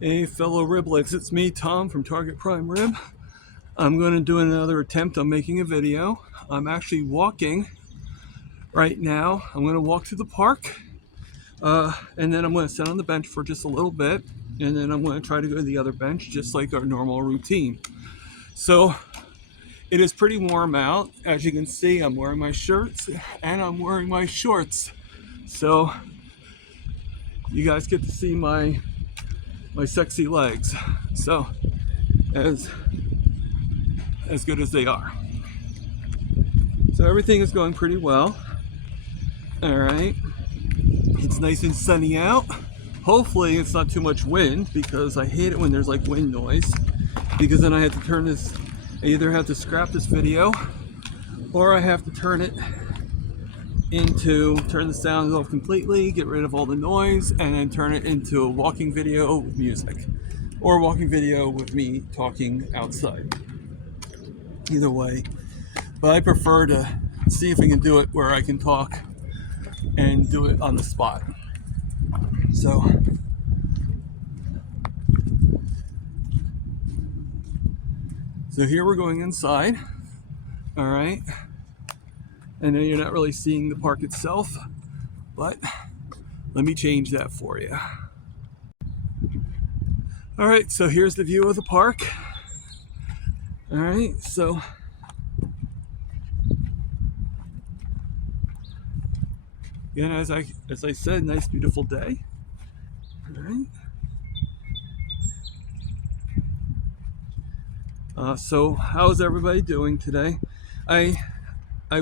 Hey fellow riblets, it's me Tom from Target Prime Rib. I'm going to do another attempt on making a video. I'm actually walking right now. I'm going to walk through the park and then I'm going to sit on the bench for just a little bit, and then I'm going to try to go to the other bench just like our normal routine. So it is pretty warm out. As you can see, I'm wearing my shirts and I'm wearing my shorts. So you guys get to see my sexy legs. So as good as they are. So everything is going pretty well. All right. It's nice and sunny out. Hopefully it's not too much wind, because I hate it when there's like wind noise, because then I have to turn this, I either have to scrap this video or I have to turn the sound off completely, get rid of all the noise, and then turn it into a walking video with music, or a walking video with me talking outside. Either way. But I prefer to see if I can do it where I can talk and do it on the spot. So here we're going inside. All right. I know you're not really seeing the park itself, but let me change that for you. All right, so here's the view of the park. All right, so again, as I said, nice beautiful day. All right. So how's everybody doing today? I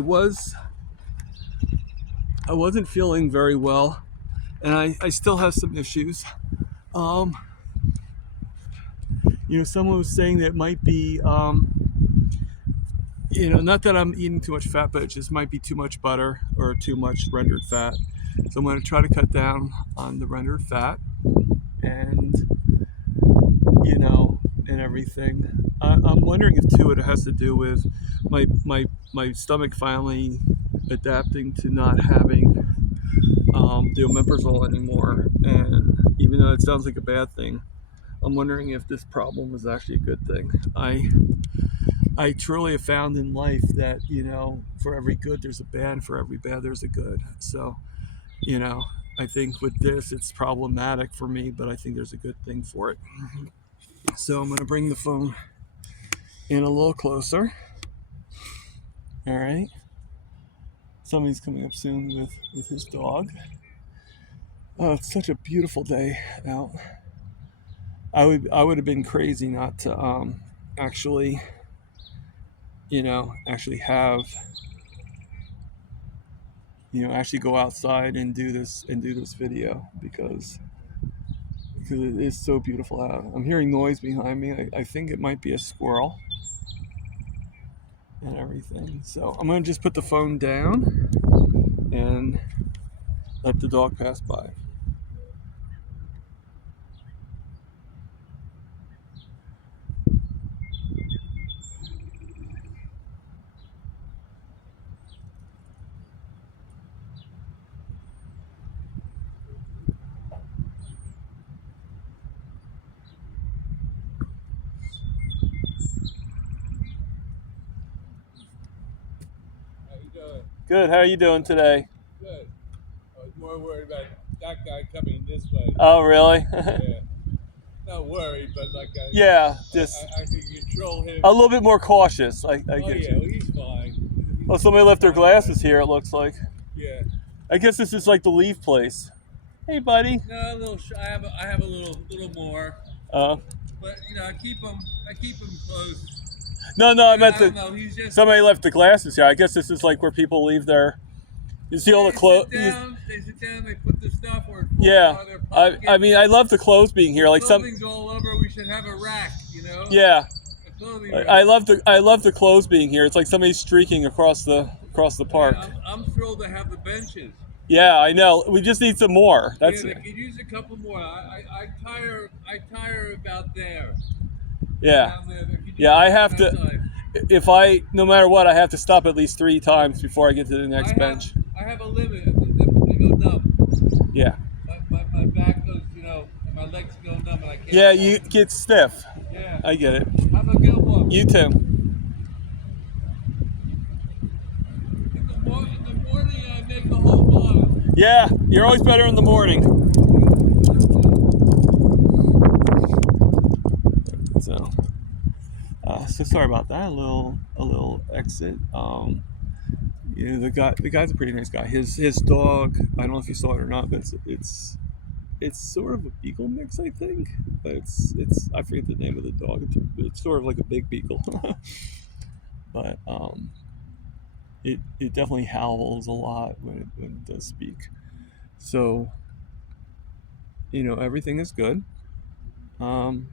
wasn't feeling very well, and I still have some issues. Someone was saying that it might be, not that I'm eating too much fat, but it just might be too much butter or too much rendered fat. So I'm going to try to cut down on the rendered fat, and and everything. I'm wondering if too it has to do with my stomach finally adapting to not having the omeprazole anymore. And even though it sounds like a bad thing, I'm wondering if this problem is actually a good thing. I truly have found in life that, for every good there's a bad, for every bad there's a good. So, I think with this it's problematic for me, but I think there's a good thing for it. So I'm going to bring the phone in a little closer. All right. Somebody's coming up soon with his dog. Oh, it's such a beautiful day out. I would have been crazy not to actually have actually go outside and do this video, because it is so beautiful out. I'm hearing noise behind me. I think it might be a squirrel and everything. So I'm going to just put the phone down and let the dog pass by. Good. How are you doing today? Good. I was more worried about that guy coming this way. Oh, really? Yeah. Not worried, but yeah, just I can control him. A little bit more cautious. I get you. Well, he's fine. Well, somebody left their glasses here, it looks like. Yeah. I guess this is like the leaf place. Hey, buddy. No, a little. I have a little more. But I keep them close. No, I meant that. He's just, somebody left the glasses here. I guess this is like where people leave their. You see all the clothes. They sit down. They put the stuff where. Yeah. I mean, I love the clothes being here. Like clothing's all over. We should have a rack. Yeah. Rack. I love the clothes being here. It's like somebody's streaking across the park. Yeah, I'm thrilled to have the benches. Yeah, I know. We just need some more. They could use a couple more. I tire about there. Yeah. Yeah, I have to. No matter what, I have to stop at least 3 times before I get to the next bench. I have a limit. I go numb. Yeah. My back goes, my legs go numb and I can't. Yeah, you get stiff. Yeah. I get it. Have a good one. You too. In the morning, I make the whole mile. Yeah, you're always better in the morning. So sorry about that. A little exit. You know, the guy's a pretty nice guy. His dog. I don't know if you saw it or not, but it's sort of a beagle mix, I think. But it's I forget the name of the dog. It's sort of like a big beagle. But it definitely howls a lot when it does speak. So you know everything is good. Um,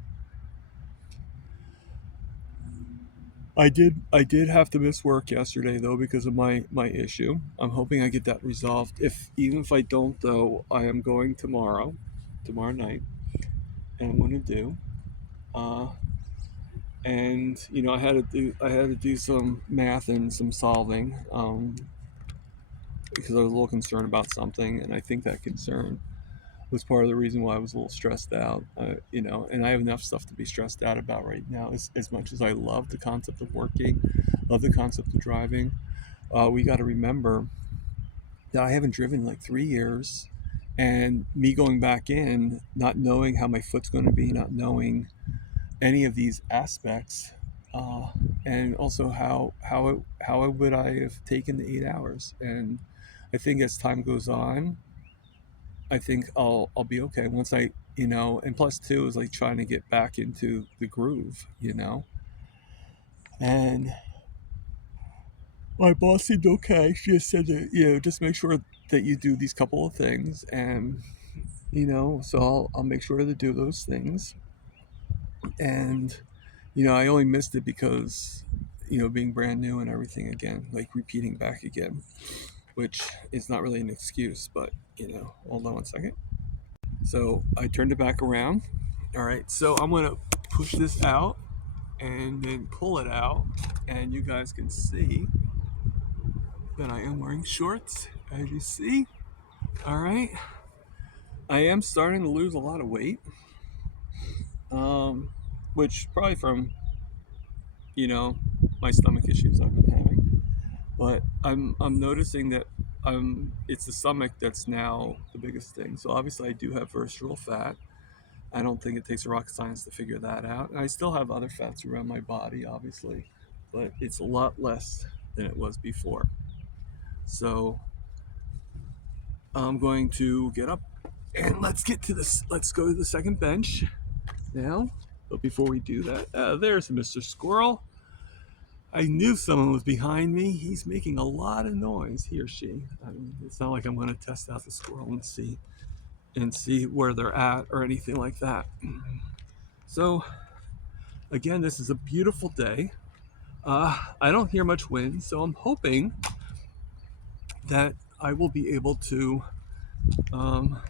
I did have to miss work yesterday though because of my issue. I'm hoping I get that resolved. If even if I don't though, I am going tomorrow night, and I'm going to do. Uh, and you know I had to do some math and some solving because I was a little concerned about something, and I think that concern was part of the reason why I was a little stressed out. You know, and I have enough stuff to be stressed out about right now. As much as I love the concept of working, love the concept of driving, we got to remember that I haven't driven in like 3 years, and me going back in, not knowing how my foot's going to be, not knowing any of these aspects, uh, and also how would I have taken the 8 hours? And I think as time goes on, I think I'll be okay once I you know. And plus two is like trying to get back into the groove, you know. And my boss seemed okay. She just said that just make sure that you do these couple of things, and so I'll make sure to do those things. And I only missed it because being brand new and everything again, like repeating back again, which is not really an excuse, but hold on one second. So I turned it back around. All right, so I'm gonna push this out and then pull it out, and you guys can see that I am wearing shorts, as you see. All right, I am starting to lose a lot of weight, which probably from you know my stomach issues I've been having. But I'm noticing that it's the stomach that's now the biggest thing. So obviously I do have visceral fat. I don't think it takes rocket science to figure that out. And I still have other fats around my body, obviously, but it's a lot less than it was before. So I'm going to get up and let's get to this. Let's go to the second bench now. But before we do that, there's Mr. Squirrel. I knew someone was behind me. He's making a lot of noise, he or she. I mean, it's not like I'm going to test out the squirrel and see where they're at or anything like that. So again, this is a beautiful day. I don't hear much wind, so I'm hoping that I will be able to um,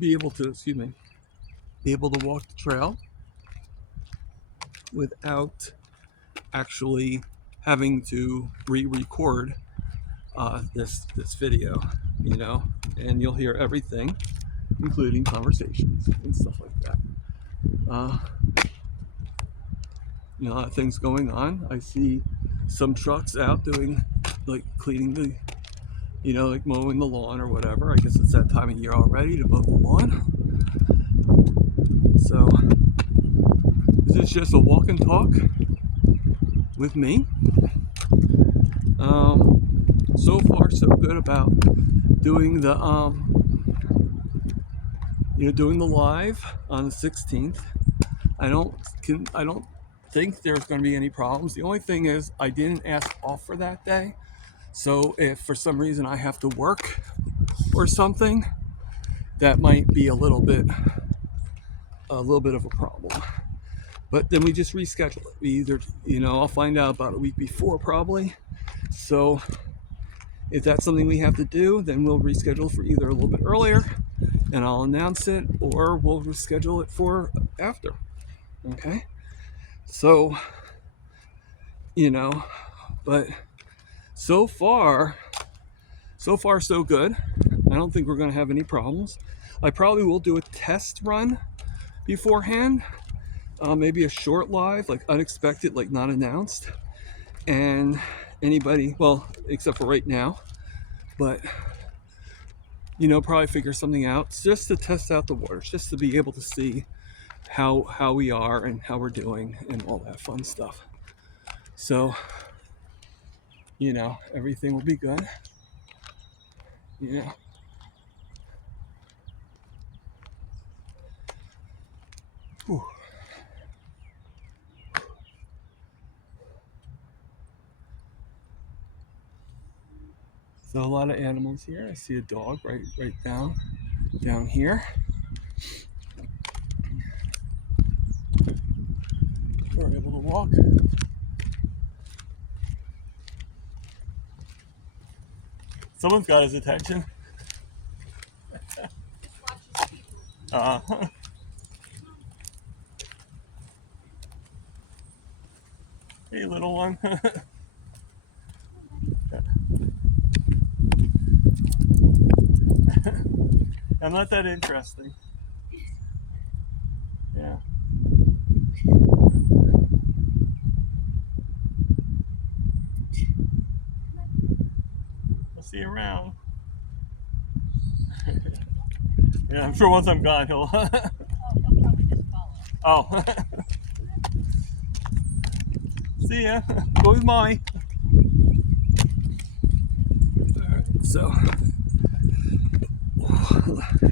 excuse me, be able to walk the trail without actually having to re-record this video, and you'll hear everything, including conversations and stuff like that. Uh, a lot of things going on. I see some trucks out doing like cleaning the, like mowing the lawn or whatever. I guess it's that time of year already to mow the lawn. So this is just a walk and talk with me. So far so good about doing the doing the live on the 16th. I don't think there's going to be any problems. The only thing is I didn't ask off for that day. So if for some reason I have to work or something, that might be a little bit of a problem. But then we just reschedule it. We either, I'll find out about a week before probably. So if that's something we have to do, then we'll reschedule for either a little bit earlier and I'll announce it, or we'll reschedule it for after. Okay? So, but so far so good. I don't think we're going to have any problems. I probably will do a test run beforehand, maybe a short live, like unexpected, like not announced, and anybody, well, except for right now, but probably figure something out just to test out the waters, just to be able to see how we are and how we're doing and all that fun stuff. So, everything will be good. Yeah. Whew. So a lot of animals here. I see a dog right down here. We're able to walk. Someone's got his attention. Uh, hey, little one. I'm not that interesting. Yeah. I'll see you around. Yeah, I'm sure once I'm gone, he'll. Oh. See ya. Go with mommy. So,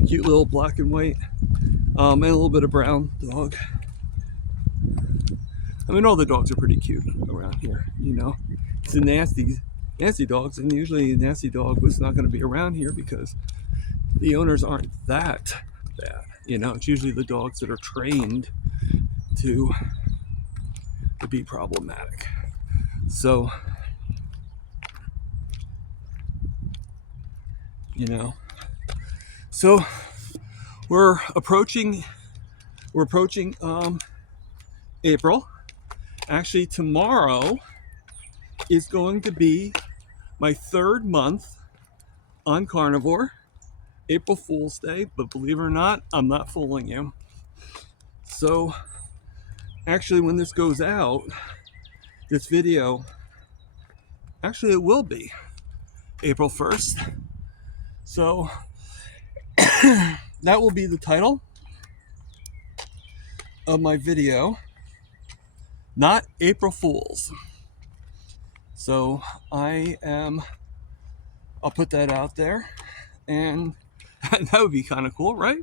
cute little black and white, and a little bit of brown dog. I mean, all the dogs are pretty cute around here, It's the nasty dogs, and usually a nasty dog was not going to be around here because the owners aren't that bad. It's usually the dogs that are trained to be problematic. So, so we're approaching April. Actually, tomorrow is going to be my 3rd month on carnivore, April Fool's Day, but believe it or not, I'm not fooling you. So actually, when this goes out, this video, actually it will be April 1st. So that will be the title of my video, not April Fools. So I'll put that out there, and that would be kind of cool, right?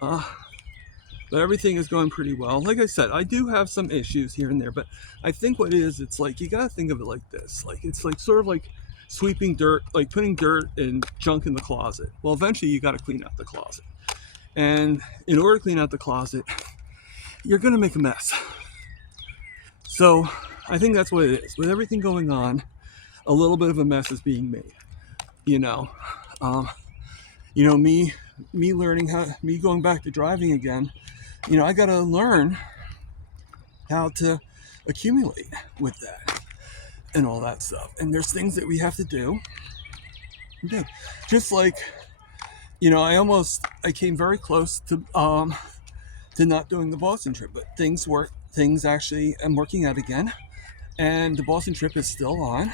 But everything is going pretty well. Like I said, I do have some issues here and there, but I think what it is, it's like, you got to think of it like this. Like, it's like sort of like sweeping dirt, like putting dirt and junk in the closet. Well, eventually you got to clean out the closet. And in order to clean out the closet, you're going to make a mess. So I think that's what it is. With everything going on, a little bit of a mess is being made. Me learning me going back to driving again, I got to learn how to accumulate with that and all that stuff. And there's things that we have to do. Just like, I came very close to not doing the Boston trip, but things actually am working out again. And the Boston trip is still on,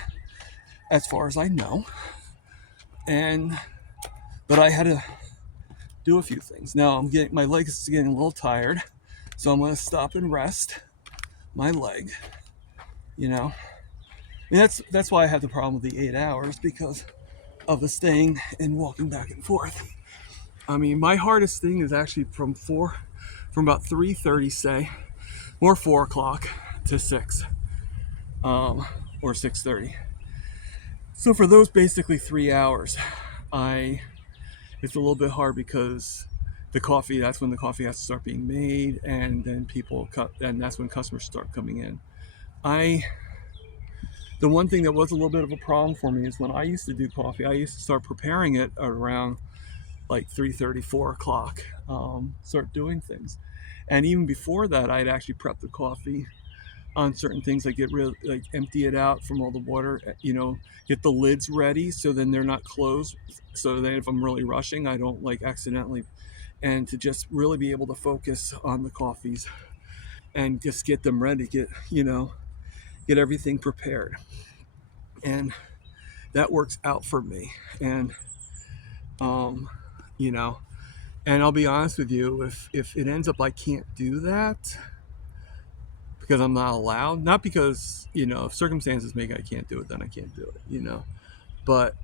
as far as I know. But I had to do a few things. Now my leg is getting a little tired, so I'm going to stop and rest my leg. And that's why I had the problem with the 8 hours, because of the staying and walking back and forth. I mean, my hardest thing is actually from about 3:30, say, or 4 o'clock to 6, or 6:30. So for those basically 3 hours, it's a little bit hard because that's when the coffee has to start being made, and then and that's when customers start coming in. The one thing that was a little bit of a problem for me is when I used to do coffee, I used to start preparing it around like 3:30, 4 o'clock, start doing things. And even before that, I'd actually prep the coffee on certain things. I get real, like, empty it out from all the water, get the lids ready so then they're not closed. So then if I'm really rushing, I don't like accidentally, and to just really be able to focus on the coffees and just get them ready, get everything prepared. And that works out for me. And, um, you know, and I'll be honest with you, if it ends up I can't do that because I'm not allowed, not because, if circumstances make I can't do it, then I can't do it. But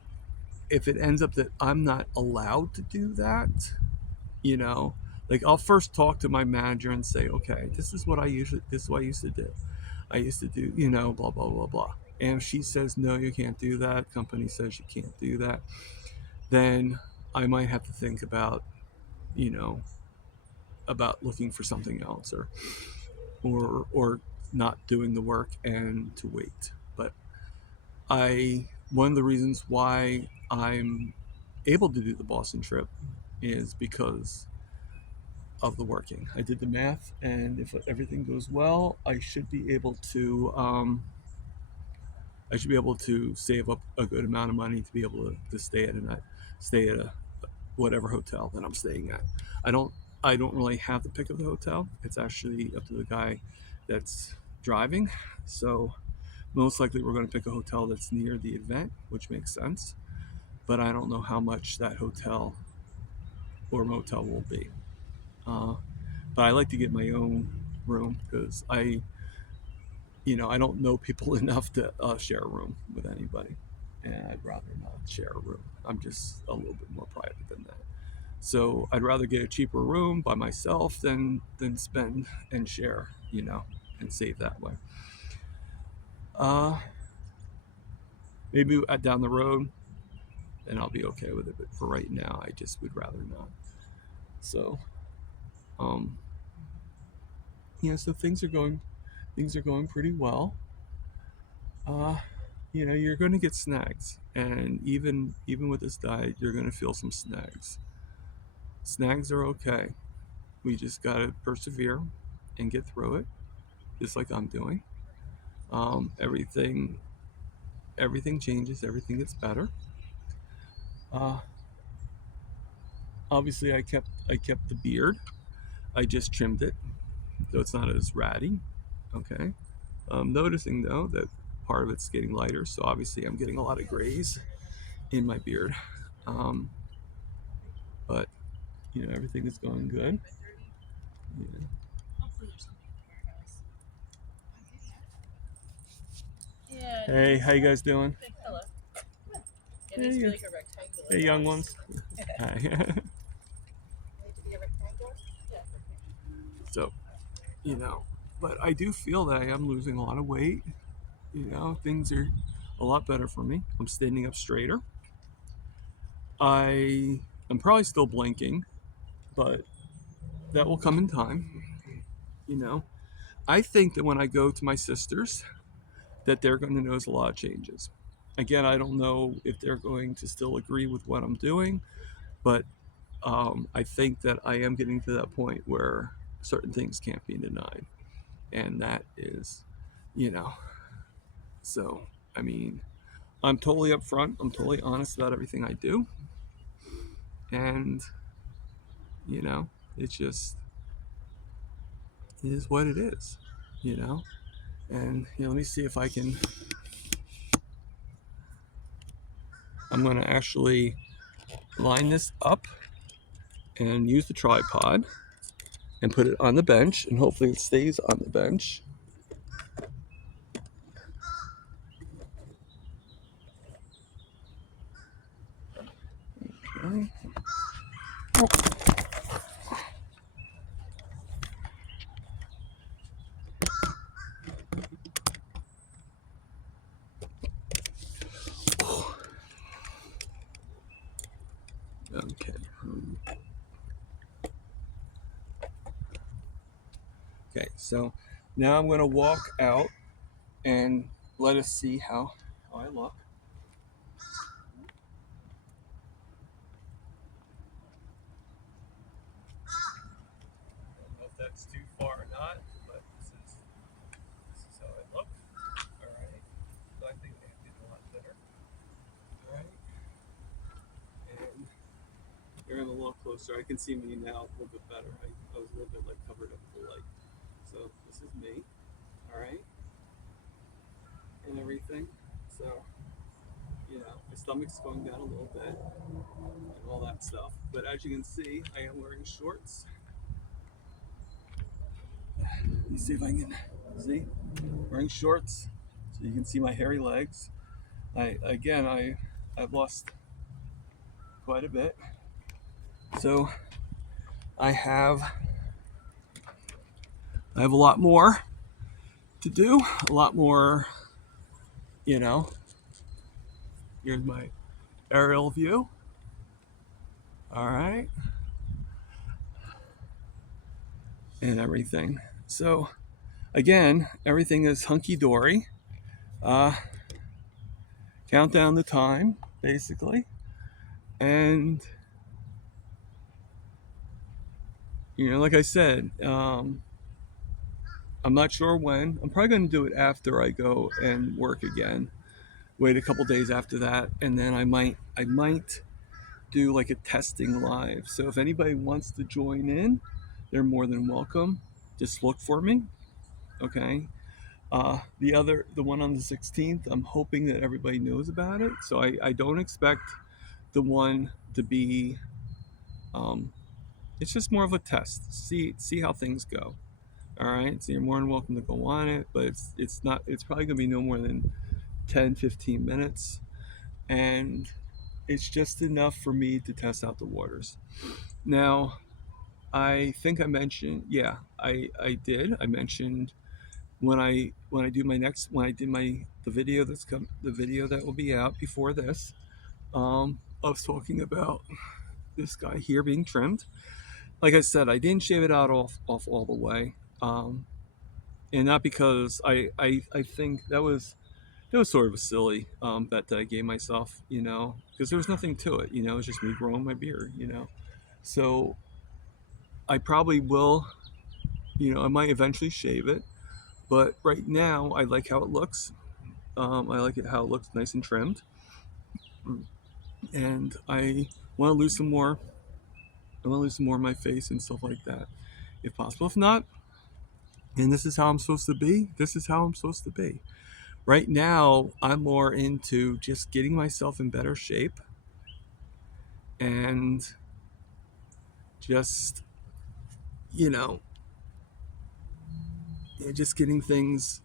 if it ends up that I'm not allowed to do that, you know, like I'll first talk to my manager and say, okay, this is what I used to do. I used to do, blah, blah, blah, blah. And if she says, no, you can't do that, company says you can't do that, then I might have to think about, you know, about looking for something else, or not doing the work and to wait. But one of the reasons why I'm able to do the Boston trip is because of the working. I did the math, and if everything goes well, I should be able to save up a good amount of money to be able to stay at a whatever hotel that I'm staying at. I don't I don't really have the pick of the hotel. It's actually up to the guy that's driving. So most likely we're going to pick a hotel that's near the event, which makes sense. But I don't know how much that hotel or motel will be. Uh, but I like to get my own room because I don't know people enough to share a room with anybody, and I'd rather not share a room. I'm just a little bit more private than that. So I'd rather get a cheaper room by myself than spend and share, and save that way. Uh, Maybe down the road, and I'll be okay with it. But for right now, I just would rather not. So, um, so things are going pretty well. Uh, you're going to get snags, and even with this diet, you're going to feel some snags. Snags are okay. We just got to persevere and get through it, just like I'm doing. Everything changes. Everything gets better. Uh, Obviously, I kept the beard. I just trimmed it, so it's not as ratty. Okay. I'm noticing though that part of it's getting lighter, so obviously I'm getting a lot of grays in my beard. Um, but everything is going good. Yeah. Hey, how you guys doing? Hey, hey, young ones. Hi. So, but I do feel that I am losing a lot of weight. Things are a lot better for me. I'm standing up straighter. I'm probably still blinking, but that will come in time. You know, I think that when I go to my sisters, that they're going to notice a lot of changes. Again, I don't know if they're going to still agree with what I'm doing, but I think that I am getting to that point where certain things can't be denied, and that is, you know, so I mean, I'm totally upfront. I'm totally honest about everything I do, and you know, it's just it is what it is, you know. And let me see if I can. I'm going to actually line this up and use the tripod and put it on the bench, and hopefully it stays on the bench. Okay. Okay. Okay. So now I'm going to walk out and let us see how I look. I don't know if that's too far or not, but this is closer. I can see me now a little bit better. I was a little bit like covered up with the light. So this is me, all right, and everything. So my stomach's going down a little bit and all that stuff. But as you can see, I am wearing shorts. Let me see if I can see. Wearing shorts, so you can see my hairy legs. I've lost quite a bit. So I have a lot more to do, a lot more, you know. Here's my aerial view. All right. And everything. So again, everything is hunky dory. Uh, count down the time, basically. And, like I said, I'm not sure when. I'm probably going to do it after I go and work again. Wait a couple days after that, and then I might do like a testing live. So if anybody wants to join in, they're more than welcome. Just look for me, okay? The one on the 16th, I'm hoping that everybody knows about it. So I don't expect the one to be. It's just more of a test. See how things go. All right. So you're more than welcome to go on it, but it's not. It's probably gonna be no more than 10, 15 minutes, and it's just enough for me to test out the waters. Now, I think I mentioned, yeah, I did. I mentioned when I do my next when I did the video that will be out before this. I was talking about this guy here being trimmed. Like I said, I didn't shave it out off all the way, and not because I think that was sort of a silly bet that I gave myself, because there was nothing to it, it was just me growing my beard. So I probably will, I might eventually shave it, but right now I like how it looks. I like it how it looks nice and trimmed, and I want to lose some more. I want to lose some more of my face and stuff like that, if possible. If not, and this is how I'm supposed to be. This is how I'm supposed to be. Right now, I'm more into just getting myself in better shape and just, you know, just getting things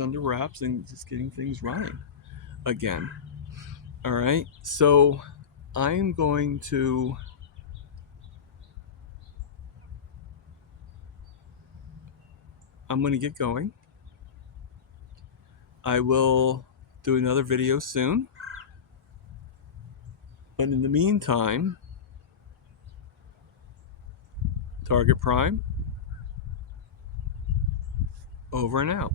under wraps and just getting things running again. All right. So I'm going to get going. I will do another video soon. But in the meantime, Target Prime, over and out.